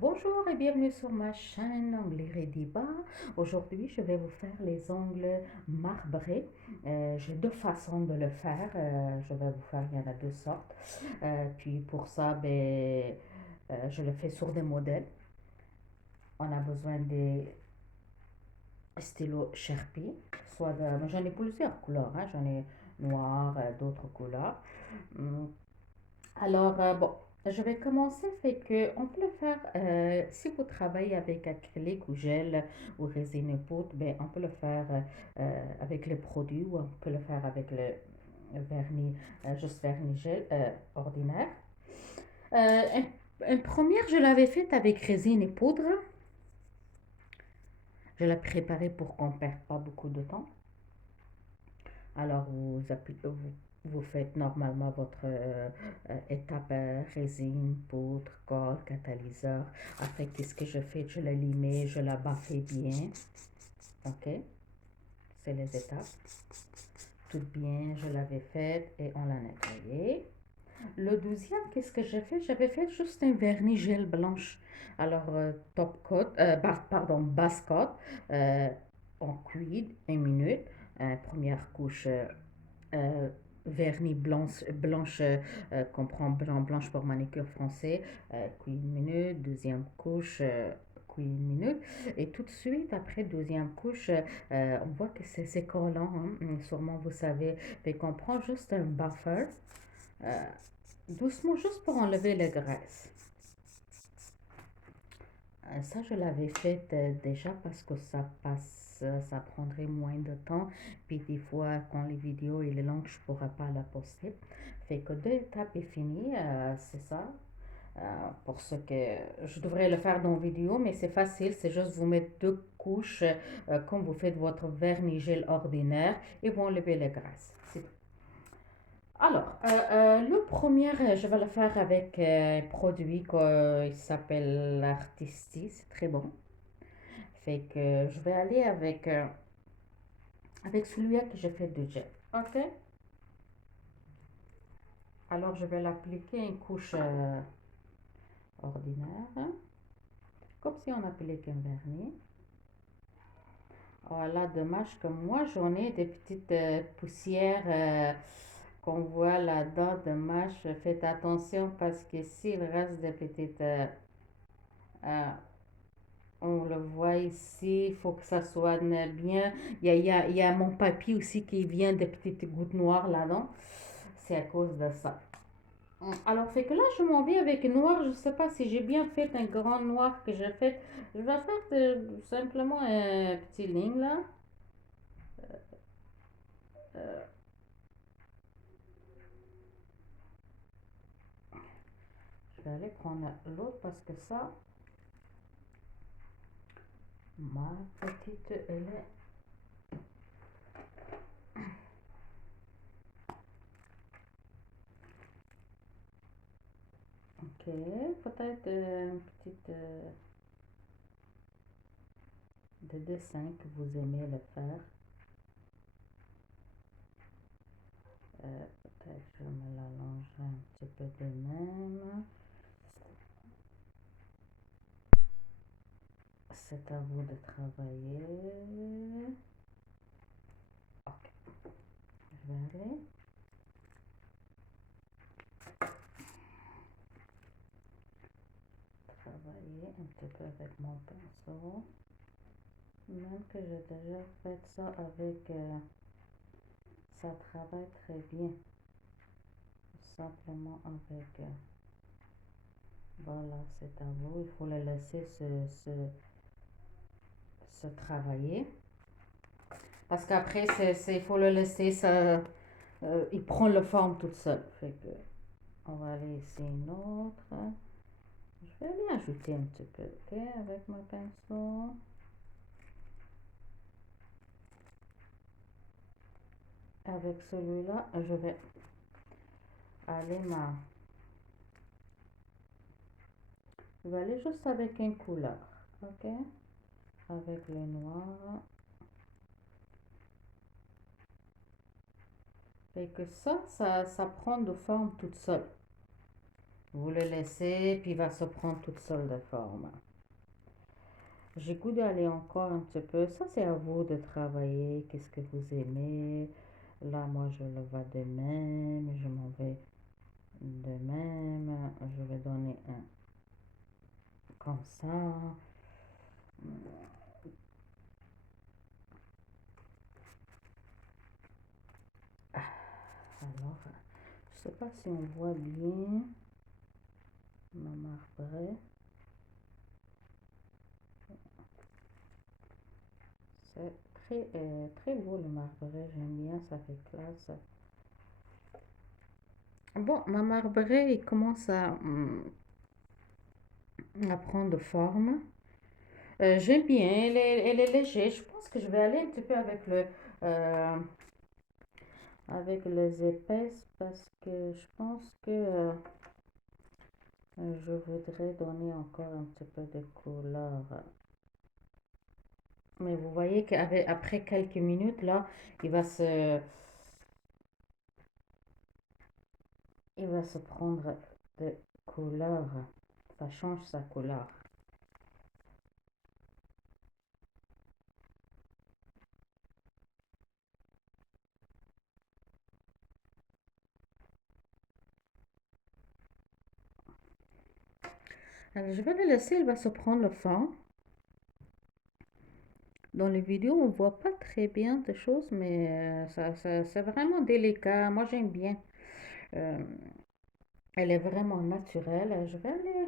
Bonjour et bienvenue sur ma chaîne Ongles Rediba. Aujourd'hui, je vais vous faire les ongles marbrés. J'ai deux façons de le faire. Je vais vous faire, il y en a deux sortes. Puis pour ça, je le fais sur des modèles. On a besoin des stylos Sharpie. J'en ai plusieurs couleurs, hein. J'en ai noir, d'autres couleurs. Hum, bon, je vais commencer, fait que on peut le faire si vous travaillez avec acrylique ou gel ou résine poudre, ben on peut le faire avec les produits ou on peut le faire avec le vernis, juste vernis gel ordinaire. Une première, je l'avais faite avec résine et poudre. Je l'ai préparée pour qu'on ne perde pas beaucoup de temps. Alors, vous faites normalement votre étape résine, poudre, colle, catalyseur. Après, qu'est-ce que je fais? Je la limais, je la baffais bien. OK? C'est les étapes. Tout bien, je l'avais faite et on l'a nettoyée. Le douzième, qu'est-ce que j'ai fait? J'avais fait juste un vernis gel blanche. Alors, top coat, pardon, base coat, euh, on cuit 1 minute. Première couche euh, vernis blanche qu'on prend blanche pour manicure français, cuit 1 minute, deuxième couche, cuit 1 minute, et tout de suite après deuxième couche, on voit que c'est collant, hein. Sûrement vous savez, fait qu'on prend juste un buffer, euh, doucement, juste pour enlever la graisse. Ça, je l'avais fait déjà parce que ça passe, ça prendrait moins de temps. Puis des fois, quand les vidéos et les longues, je ne pourrais pas la poster. Fait que deux étapes est fini, c'est ça. Pour ce que je devrais le faire dans vidéo, mais c'est facile, c'est juste vous mettre deux couches comme vous faites votre vernis gel ordinaire et vous enlevez les graisses. Alors, le premier, je vais le faire avec un produit qui s'appelle Artisti, c'est très bon. Fait que je vais aller avec celui-là que j'ai fait de gel. Ok? Alors, je vais l'appliquer une couche ordinaire, hein, comme si on appliquait un vernis. Voilà, dommage que moi, j'en ai des petites poussières qu'on voit là-dedans. Dommage, faites attention parce que s'il reste des petites euh, on le voit ici, il faut que ça soit bien. Il y a mon papier aussi qui vient de petites gouttes noires là-dedans. C'est à cause de ça. Alors, fait que là, je m'en vais avec noir. Je ne sais pas si j'ai bien fait un grand noir que j'ai fait. Je vais faire simplement un petit ligne là. Euh, je vais aller prendre l'autre parce que ça, ma petite, elle est. Ok, peut-être une petite de dessin que vous aimez le faire. Peut-être je me l'allongerai un petit peu de même. C'est à vous de travailler. Ok, je vais aller travailler un petit peu avec mon pinceau. Même que j'ai déjà fait ça avec... ça travaille très bien. Simplement avec... voilà, c'est à vous. Il faut le laisser se travailler. Parce qu'après, il faut le laisser, ça, il prend la forme toute seule. Fait que, on va aller ici une autre. Je vais aller ajouter un petit peu, ok, avec mon pinceau. Avec celui-là, je vais aller je vais aller juste avec une couleur, ok, avec le noir. Fait que ça prend de forme toute seule. Vous le laissez, puis il va se prendre toute seule de forme. J'ai goût d'aller encore un petit peu. Ça, c'est à vous de travailler. Qu'est-ce que vous aimez? Là, moi, je le vois de même. Je m'en vais de même. Je vais donner un comme ça. Alors, je sais pas si on voit bien ma marbrée. C'est très beau le marbré. J'aime bien, ça fait classe. Bon, ma marbrée, il commence à prendre forme. J'aime bien, elle est légère. Je pense que je vais aller un petit peu euh, avec les épaisses parce que je pense que je voudrais donner encore un petit peu de couleur. Mais vous voyez qu'après quelques minutes, là, il va se, il va se prendre de couleur. Ça change sa couleur. Alors, je vais le laisser, il va se prendre le fond. Dans les vidéos, on voit pas très bien des choses, mais c'est vraiment délicat. Moi, j'aime bien. Euh, Elle est vraiment naturelle. Je vais aller.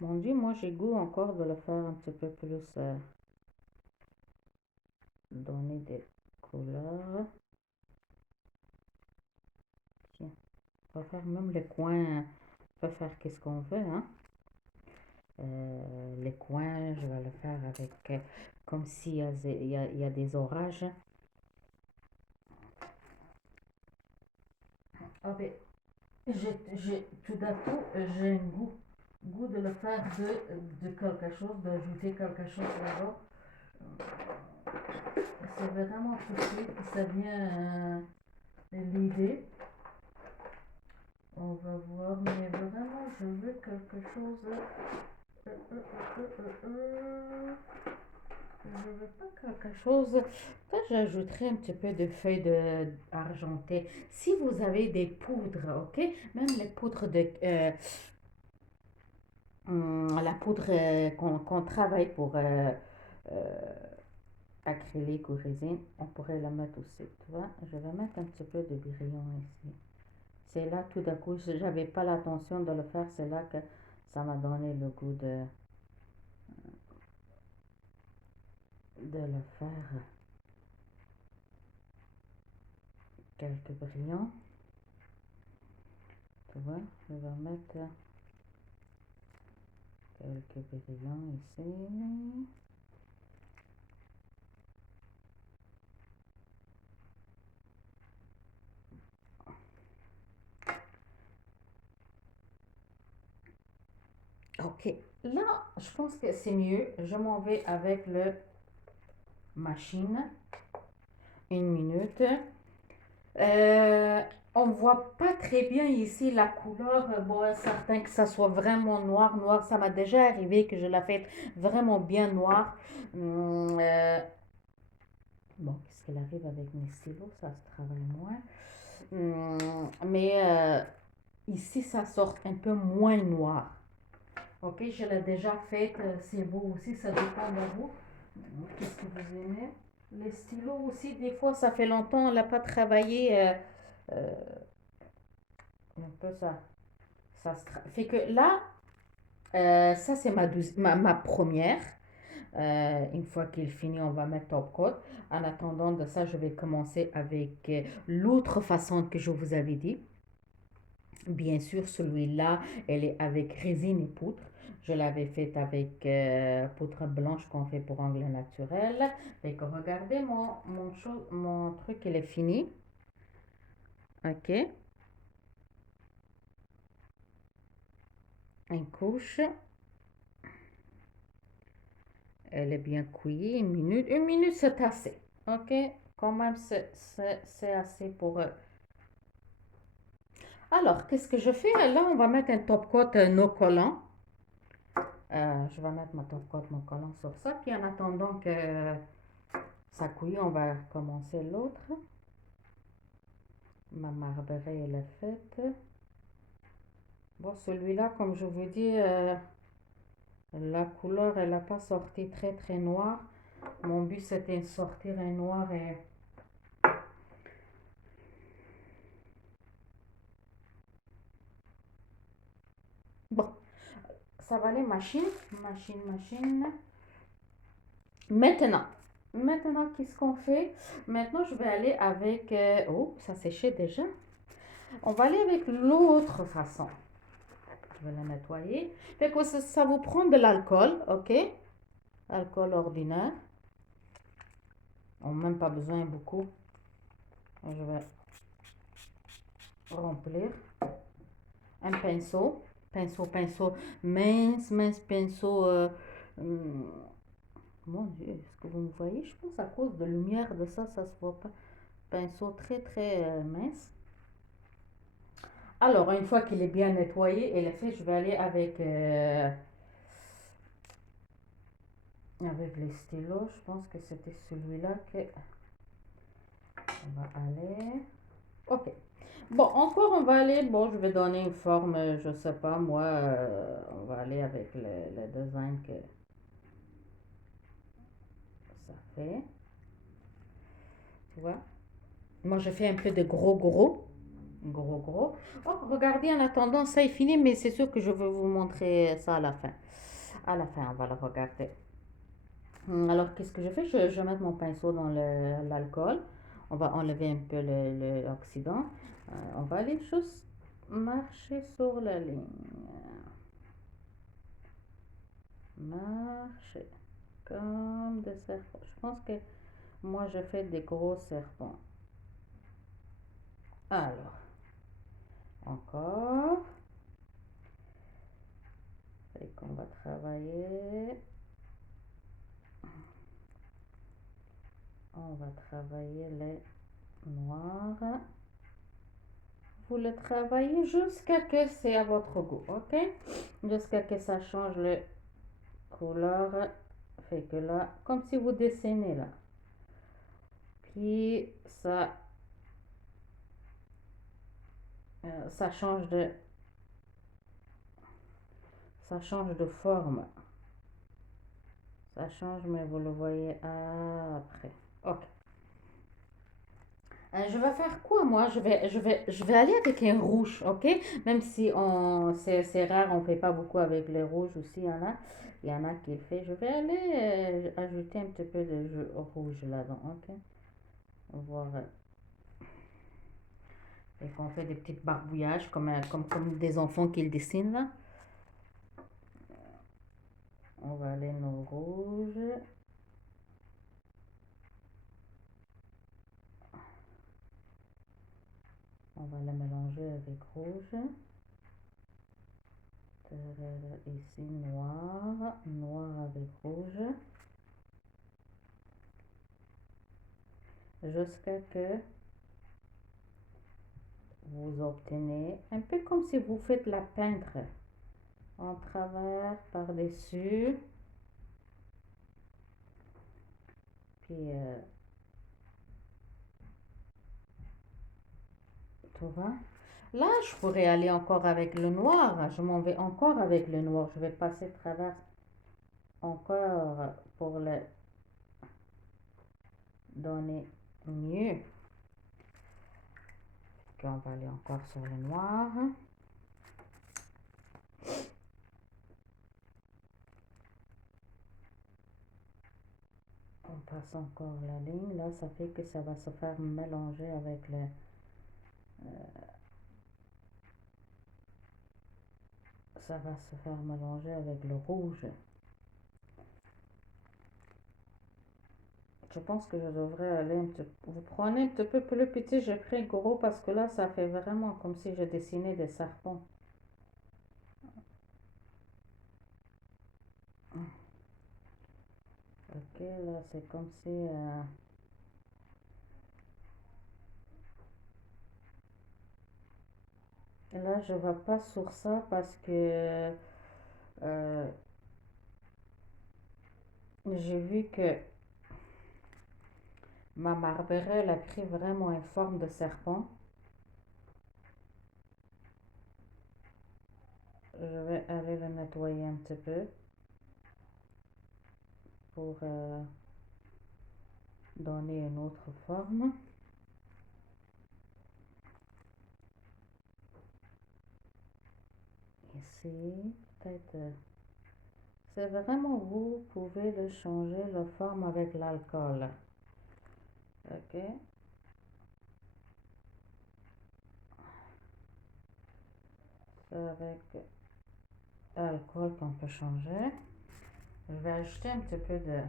Mon Dieu, moi j'ai goût encore de le faire un petit peu plus. Donner des couleurs. Tiens, on va faire même les coins. On peut faire qu'est-ce qu'on veut, hein. Les coins, je vais le faire avec. Comme s'il y a, il y a des orages. Ah ben, tout d'un coup, j'ai un goût de le faire de quelque chose, d'ajouter quelque chose là-bas. C'est vraiment tout de suite que ça vient l'idée. On va voir, mais vraiment, je veux quelque chose. Je veux pas quelque chose. Là, j'ajouterai un petit peu de feuilles argentées. Si vous avez des poudres, ok? Même les poudres la poudre qu'on travaille pour euh, acrylique ou résine, on pourrait la mettre aussi. Tu vois, je vais mettre un petit peu de brillant ici. C'est là, tout d'un coup, j'avais pas l'intention de le faire. C'est là que ça m'a donné le goût de le faire. Quelques brillants. Tu vois, je vais mettre quelques brillants ici. Ok, là, je pense que c'est mieux. Je m'en vais avec le machine. Une minute. Euh, on voit pas très bien ici la couleur. Bon, certain que ça soit vraiment noir, noir. Ça m'a déjà arrivé que je la fasse vraiment bien noir. Bon, qu'est-ce qu'elle arrive avec mes stylos? Ça se travaille moins. Mais ici, ça sort un peu moins noir. Ok, je l'ai déjà faite. C'est vous aussi, ça dépend de vous. Qu'est-ce que vous aimez? Les stylos aussi, des fois, ça fait longtemps, on l'a pas travaillé. Euh, un peu ça. Fait que là, ça c'est ma première. Une fois qu'il finit, on va mettre top coat. En attendant de ça, je vais commencer avec l'autre façon que je vous avais dit. Bien sûr, celui-là, elle est avec résine et poudre. Je l'avais faite avec poudre blanche qu'on fait pour ongles naturels. Fait que regardez, mon truc, il est fini. Ok. Une couche. Elle est bien cuite. Une minute. Une minute, c'est assez. Ok. Quand même, c'est assez pour. Alors, qu'est-ce que je fais? Là, on va mettre un top coat no collant. Je vais mettre ma top coat no collant sur ça. Puis en attendant que ça couille, on va commencer l'autre. Ma marbrée, elle est faite. Bon, celui-là, comme je vous dis, la couleur, elle n'a pas sorti très très noir. Mon but, c'était de sortir un noir et... Bon, ça va aller, machine, machine, machine. Maintenant, maintenant, qu'est-ce qu'on fait? Maintenant, je vais aller avec... oh, ça séchait déjà. On va aller avec l'autre façon. Je vais la nettoyer. Fait que ça vous prend de l'alcool, ok? Alcool ordinaire. On n'a même pas besoin beaucoup. Je vais remplir. Un pinceau. Pinceau mince, mince pinceau. Hum, mon Dieu, est-ce que vous me voyez? Je pense à cause de lumière de ça, ça se voit pas. Pinceau très très mince. Alors, une fois qu'il est bien nettoyé et fait, je vais aller avec les stylos. Je pense que c'était celui-là que on va aller. Ok. Bon, encore on va aller. Bon, je vais donner une forme, je sais pas moi. On va aller avec le design que ça fait. Tu vois? Moi, je fais un peu de gros gros. Gros gros. Oh, regardez, en attendant, ça est fini, mais c'est sûr que je vais vous montrer ça à la fin. À la fin, on va le regarder. Alors, qu'est-ce que je fais? Je vais mettre mon pinceau dans l'alcool. On va enlever un peu l'oxydant. On va aller juste marcher sur la ligne. Marcher comme des serpents. Je pense que moi, je fais des gros serpents. Alors, encore. Fait qu'on va travailler. On va travailler les noirs. Vous le travaillez jusqu'à que c'est à votre goût, ok? Jusqu'à que ça change le couleur. Fait que là, comme si vous dessinez là. Puis ça change de ça change de forme. Ça change, mais vous le voyez après. Ok. Je vais faire quoi moi? Je vais aller avec un rouge, ok? Même si c'est rare, on fait pas beaucoup avec les rouges aussi, il y en a qui le fait. Je vais aller ajouter un petit peu de rouge là-dedans, ok? Voir. Et qu'on fait des petits barbouillages comme des enfants qui le dessinent là. On va aller nos rouges. On va le mélanger avec rouge. Ici, noir. Noir avec rouge. Jusqu'à que vous obtenez un peu comme si vous faites la peintre. En travers, par-dessus. Puis, tu vois. Là, je pourrais aller encore avec le noir. Je m'en vais encore avec le noir. Je vais passer travers encore pour le donner mieux. On va aller encore sur le noir. On passe encore la ligne. Là, ça fait que ça va se faire mélanger avec ça va se faire mélanger avec le rouge. Je pense que je devrais aller un petit peu. Vous prenez un petit peu plus petit, j'ai pris gros parce que là, ça fait vraiment comme si je dessinais des serpents. Ok, là, c'est comme si... Là, je ne vais pas sur ça parce que euh, j'ai vu que ma marbrelle a pris vraiment une forme de serpent. Je vais aller le nettoyer un petit peu pour donner une autre forme. Ici, peut-être. C'est vraiment vous pouvez le changer la forme avec l'alcool. Ok, c'est avec l'alcool qu'on peut changer. Je vais ajouter un petit peu de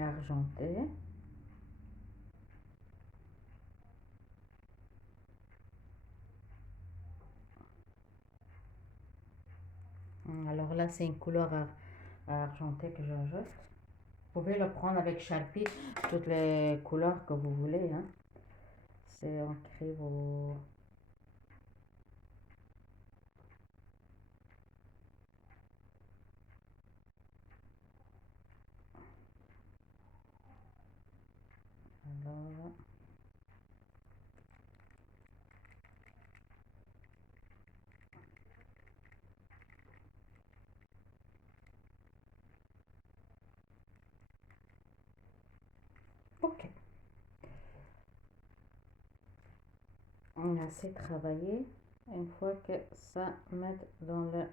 argenté. Alors là, c'est une couleur argentée que j'ajoute. Vous pouvez le prendre avec Sharpie, toutes les couleurs que vous voulez. Hein. C'est ancré vos... Alors, ok. On a assez travaillé. Une fois que ça met dans la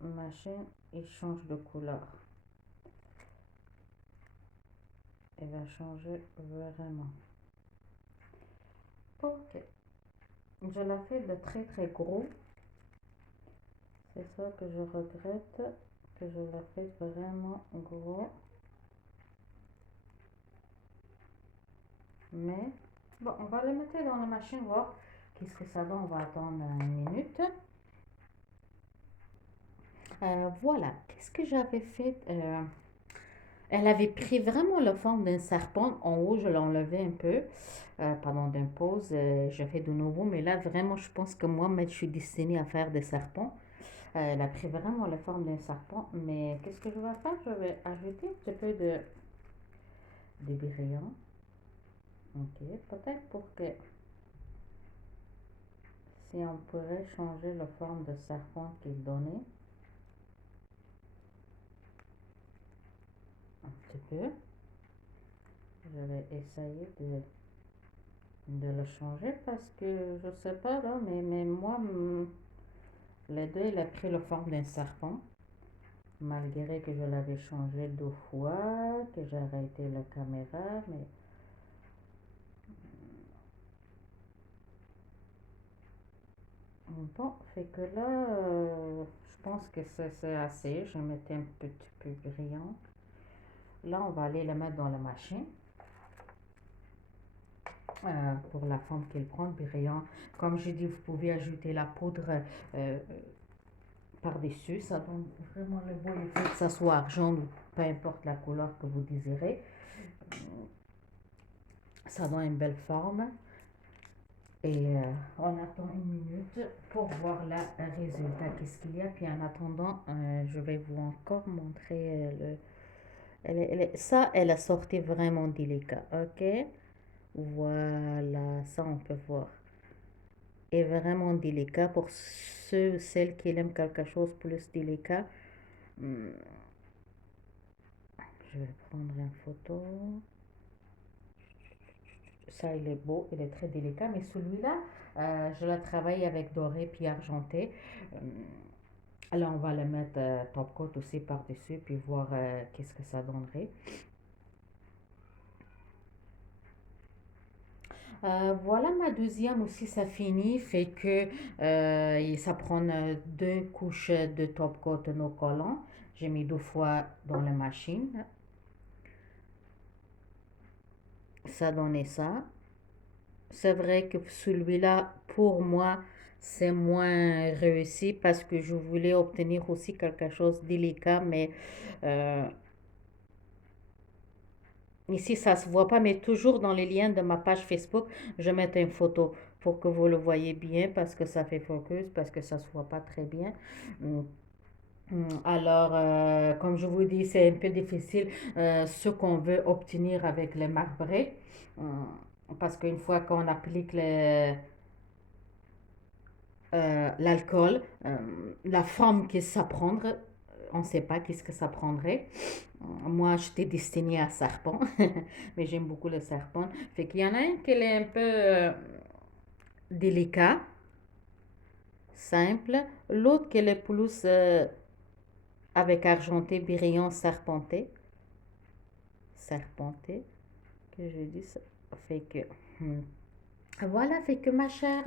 machine, il change de couleur. Il va changer vraiment. Ok. Je l'ai fait de très très gros. C'est ça que je regrette, que je l'ai fait vraiment gros. Mais bon, on va le mettre dans la machine, voir qu'est-ce que ça donne. On va attendre une minute. Voilà, qu'est-ce que j'avais fait? Elle avait pris vraiment la forme d'un serpent. En haut, je l'ai enlevé un peu pendant une pause. Je fais de nouveau, mais là, vraiment, je pense que moi, je suis destinée à faire des serpents. Elle a pris vraiment la forme d'un serpent. Mais qu'est-ce que je vais faire? Je vais ajouter un petit peu de brillant. Ok, peut-être pour que si on pourrait changer la forme de serpent qu'il donnait un petit peu. Je vais essayer de le changer parce que je sais pas là, mais moi, les deux, il a pris la forme d'un serpent. Malgré que je l'avais changé 2 fois, que j'ai arrêté la caméra, mais bon, fait que là, je pense que c'est assez. Je mettais un petit peu brillant. Là, on va aller le mettre dans la machine pour la forme qu'il prend, brillant. Comme je dis, vous pouvez ajouter la poudre euh, par-dessus. Ça donne vraiment le beau effet, que ça soit argent ou peu importe la couleur que vous désirez. Ça donne une belle forme. Et on attend une minute pour voir le résultat, qu'est-ce qu'il y a. Puis en attendant, je vais vous encore montrer le... Ça, elle a sorti vraiment délicat, ok? Voilà, ça on peut voir. Et vraiment délicat pour ceux, celles qui aiment quelque chose plus délicat. Hmm, je vais prendre une photo. Ça, il est beau, il est très délicat. Mais celui-là, je l'ai travaillé avec doré puis argenté. Là, on va le mettre top coat aussi par-dessus, puis voir qu'est-ce que ça donnerait. Voilà, ma deuxième aussi, ça finit, fait que ça prend 2 couches de top coat non collant. J'ai mis 2 fois dans la machine. Ça donnait ça. C'est vrai que celui-là, pour moi, c'est moins réussi parce que je voulais obtenir aussi quelque chose de délicat, mais euh, Ici, ça se voit pas, mais toujours dans les liens de ma page Facebook, je mets une photo pour que vous le voyez bien parce que ça fait focus, parce que ça se voit pas très bien. Mm, Alors, comme je vous dis, c'est un peu difficile ce qu'on veut obtenir avec les marbrés. Parce qu'une fois qu'on applique l'alcool, la forme que ça prendrait, on ne sait pas qu'est-ce que ça prendrait. Moi, j'étais destinée à serpent, mais j'aime beaucoup le serpent. Fait qu'il y en a un qui est un peu délicat, simple. L'autre qui est plus avec argenté, brillant, serpenté. Serpenté, que je dis ça. Fait que... hmm. Voilà, fait que ma chère,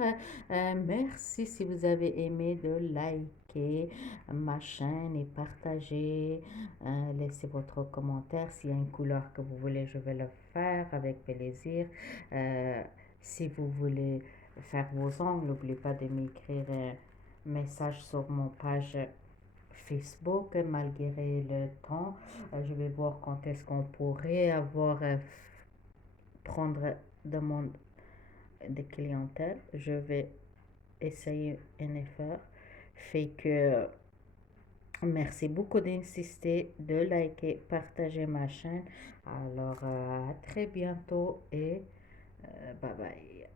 merci si vous avez aimé de liker ma chaîne et partager, laissez votre commentaire. S'il y a une couleur que vous voulez, je vais le faire avec plaisir. Euh, si vous voulez faire vos ongles, n'oubliez pas de m'écrire un message sur mon page Facebook, malgré le temps. Je vais voir quand est-ce qu'on pourrait avoir, prendre demande de clientèle. Je vais essayer un effort. Fait que merci beaucoup d'insister, de liker, partager ma chaîne. Alors à très bientôt et bye bye.